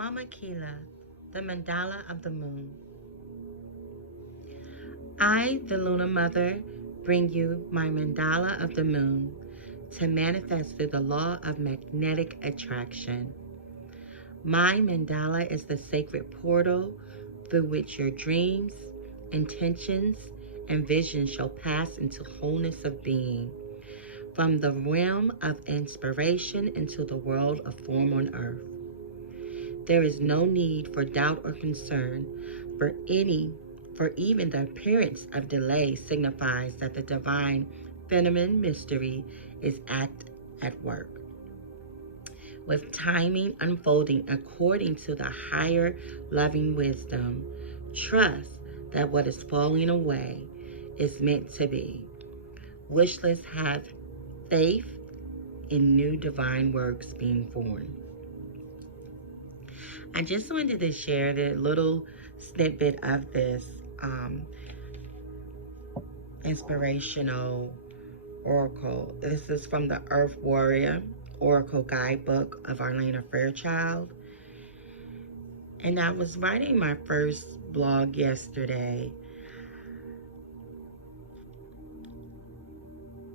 Mama Quilla, the Mandala of the Moon. I, the Lunar Mother, bring you my Mandala of the Moon to manifest through the law of magnetic attraction. My mandala is the sacred portal through which your dreams, intentions, and visions shall pass into wholeness of being, from the realm of inspiration into the world of form on earth. There is no need for doubt or concern, for any for even the appearance of delay signifies that the divine feminine mystery is at work, with timing unfolding according to the higher loving wisdom. Trust that what is falling away is meant to be. Wish lists have faith in new divine works being formed. I just wanted to share the little snippet of this um, inspirational oracle. This is from the Earth Warrior Oracle Guidebook of Alana Fairchild. And I was writing my first blog yesterday.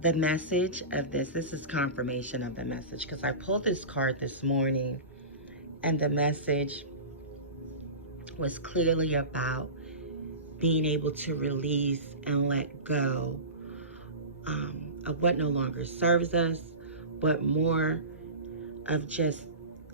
The message of this is confirmation of the message, because I pulled this card this morning and the message was clearly about being able to release and let go of what no longer serves us, but more of just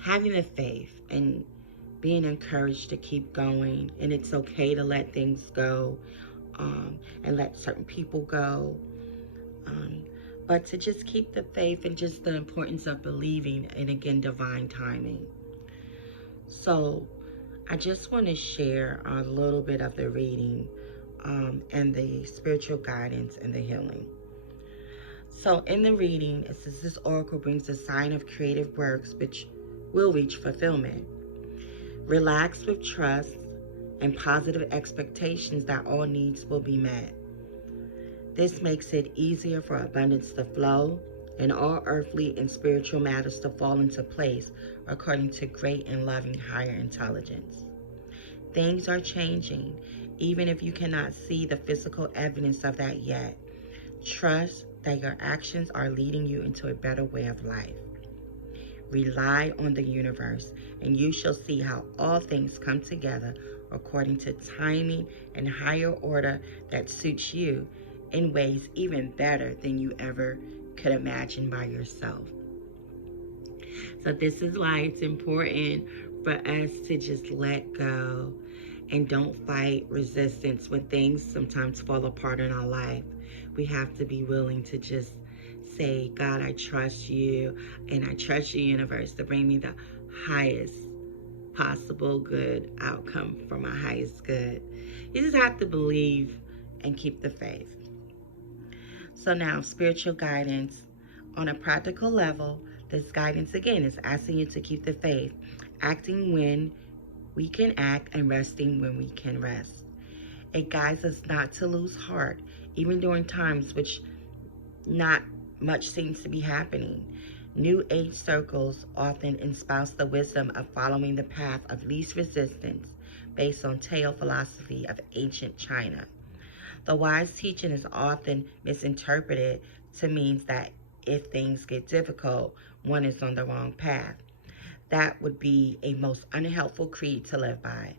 having the faith and being encouraged to keep going. And it's okay to let things go, and let certain people go, but to just keep the faith and just the importance of believing and, again, divine timing. So I just want to share a little bit of the reading and the spiritual guidance and the healing. So in the reading, it says this oracle brings a sign of creative works which will reach fulfillment. Relax with trust and positive expectations that all needs will be met. This makes it easier for abundance to flow and all earthly and spiritual matters to fall into place according to great and loving higher intelligence. Things are changing, even if you cannot see the physical evidence of that yet. Trust that your actions are leading you into a better way of life. Rely on the universe, and you shall see how all things come together according to timing and higher order that suits you in ways even better than you ever could imagine by yourself. So this is why it's important for us to just let go and don't fight resistance when things sometimes fall apart in our life. We have to be willing to just say, God, I trust you, and I trust your universe to bring me the highest possible good outcome for my highest good. You just have to believe and keep the faith. So now, spiritual guidance. On a practical level, this guidance again is asking you to keep the faith, acting when we can act and resting when we can rest. It guides us not to lose heart, even during times which not much seems to be happening. New Age circles often espouse the wisdom of following the path of least resistance based on Tao philosophy of ancient China. The wise teaching is often misinterpreted to mean that if things get difficult, one is on the wrong path. That would be a most unhelpful creed to live by,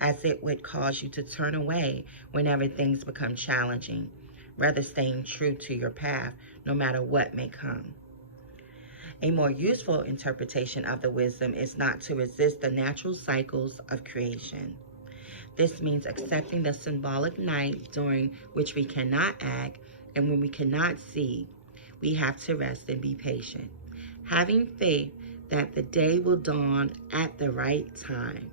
as it would cause you to turn away whenever things become challenging, rather staying true to your path no matter what may come. A more useful interpretation of the wisdom is not to resist the natural cycles of creation. This means accepting the symbolic night during which we cannot act, and when we cannot see, we have to rest and be patient, having faith that the day will dawn at the right time.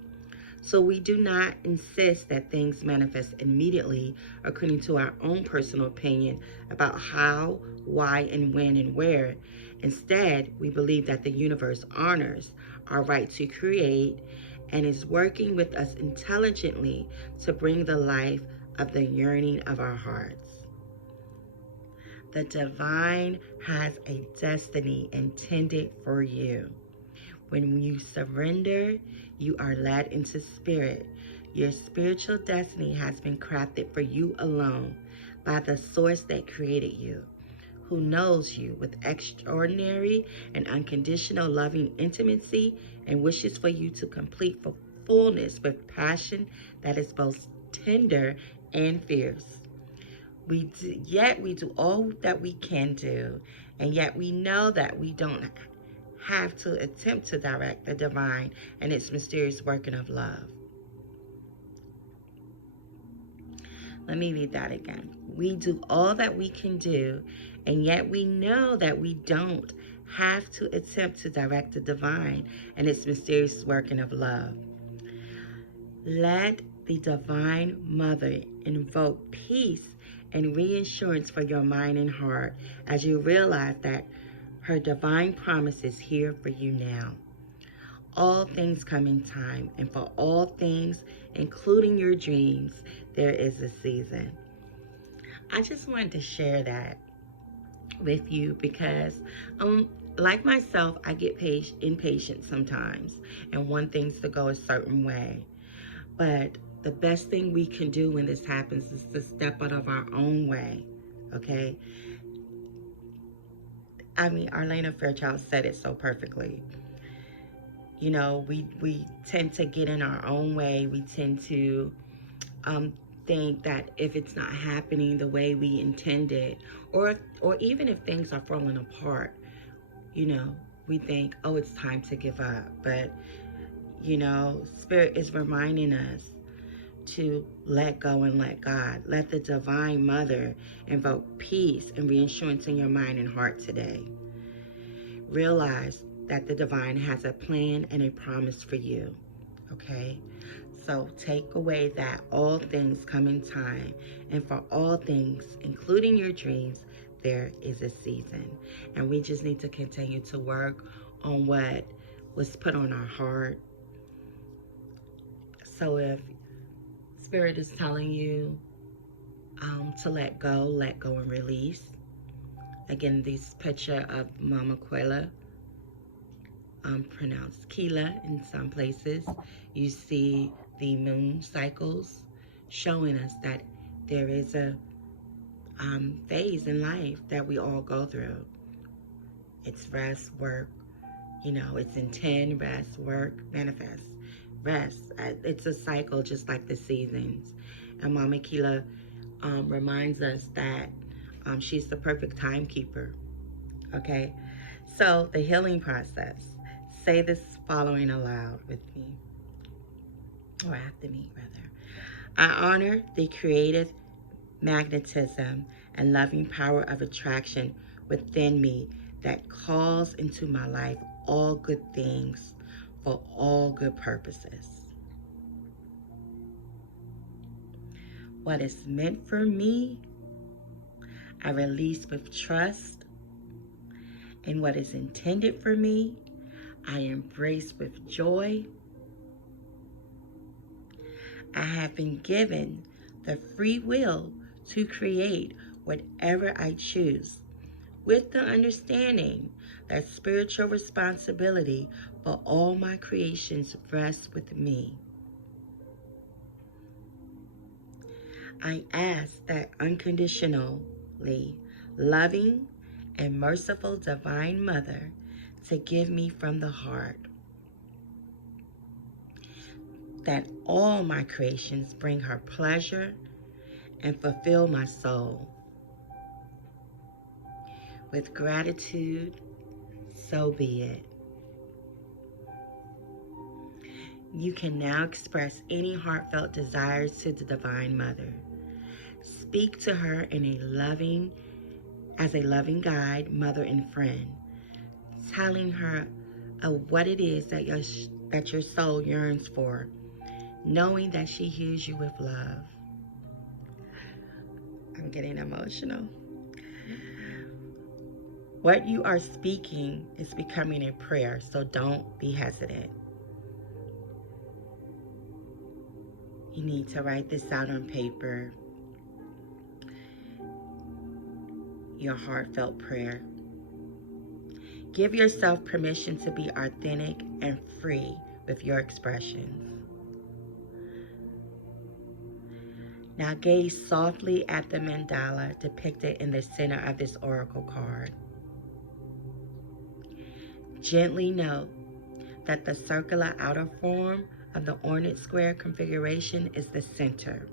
So we do not insist that things manifest immediately according to our own personal opinion about how, why, and when and where. Instead, we believe that the universe honors our right to create and is working with us intelligently to bring the life of the yearning of our hearts. The divine has a destiny intended for you. When you surrender, you are led into spirit. Your spiritual destiny has been crafted for you alone by the source that created you, who knows you with extraordinary and unconditional loving intimacy and wishes for you to complete for fullness with passion that is both tender and fierce. Yet we do all that we can do, and yet we know that we don't have to attempt to direct the divine and its mysterious working of love. Let me read that again. We do all that we can do, and yet we know that we don't have to attempt to direct the divine and its mysterious working of love. Let the Divine Mother invoke peace and reassurance for your mind and heart as you realize that her divine promise is here for you now. All things come in time, and for all things, including your dreams, there is a season. I just wanted to share that with you because, like myself, I get impatient sometimes and want things to go a certain way. But the best thing we can do when this happens is to step out of our own way, okay? I mean, Alana Fairchild said it so perfectly. You know, we tend to get in our own way. We tend to think that if it's not happening the way we intended, or even if things are falling apart, you know, we think, oh, it's time to give up. But, you know, Spirit is reminding us to let go and let God. Let the Divine Mother invoke peace and reassurance in your mind and heart today. Realize that the Divine has a plan and a promise for you, okay? So take away that all things come in time, and for all things, including your dreams, there is a season. And we just need to continue to work on what was put on our heart. So if Spirit is telling you to let go and release. Again, this picture of Mama Quilla, pronounced Quilla in some places. You see the moon cycles showing us that there is a phase in life that we all go through. It's rest, work, you know, it's intend, rest, work, manifest, rest. It's a cycle just like the seasons. And Mama Quilla reminds us that she's the perfect timekeeper. Okay, so the healing process. Say this following aloud with me, or after me, rather. I honor the creative magnetism and loving power of attraction within me that calls into my life all good things for all good purposes. What is meant for me, I release with trust, and what is intended for me, I embrace with joy. I have been given the free will to create whatever I choose, with the understanding that spiritual responsibility for all my creations rests with me. I ask that unconditionally loving and merciful Divine Mother to give me from the heart that all my creations bring her pleasure and fulfill my soul. With gratitude, so be it. You can now express any heartfelt desires to the Divine Mother. Speak to her in as a loving guide, mother, and friend, telling her of what it is that your soul yearns for, knowing that she hears you with love. I'm getting emotional. What you are speaking is becoming a prayer, so don't be hesitant. You need to write this out on paper, your heartfelt prayer. Give yourself permission to be authentic and free with your expressions. Now gaze softly at the mandala depicted in the center of this oracle card. Gently note that the circular outer form of the ornate square configuration is the center.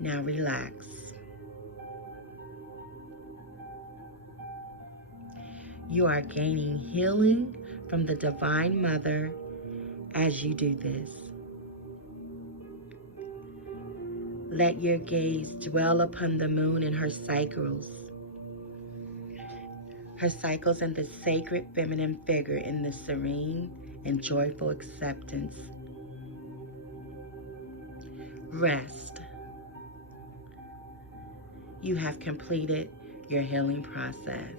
Now relax. You are gaining healing from the Divine Mother as you do this. Let your gaze dwell upon the moon and her cycles and the sacred feminine figure in the serene and joyful acceptance. Rest. You have completed your healing process.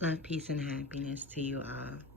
Love, peace, and happiness to you all.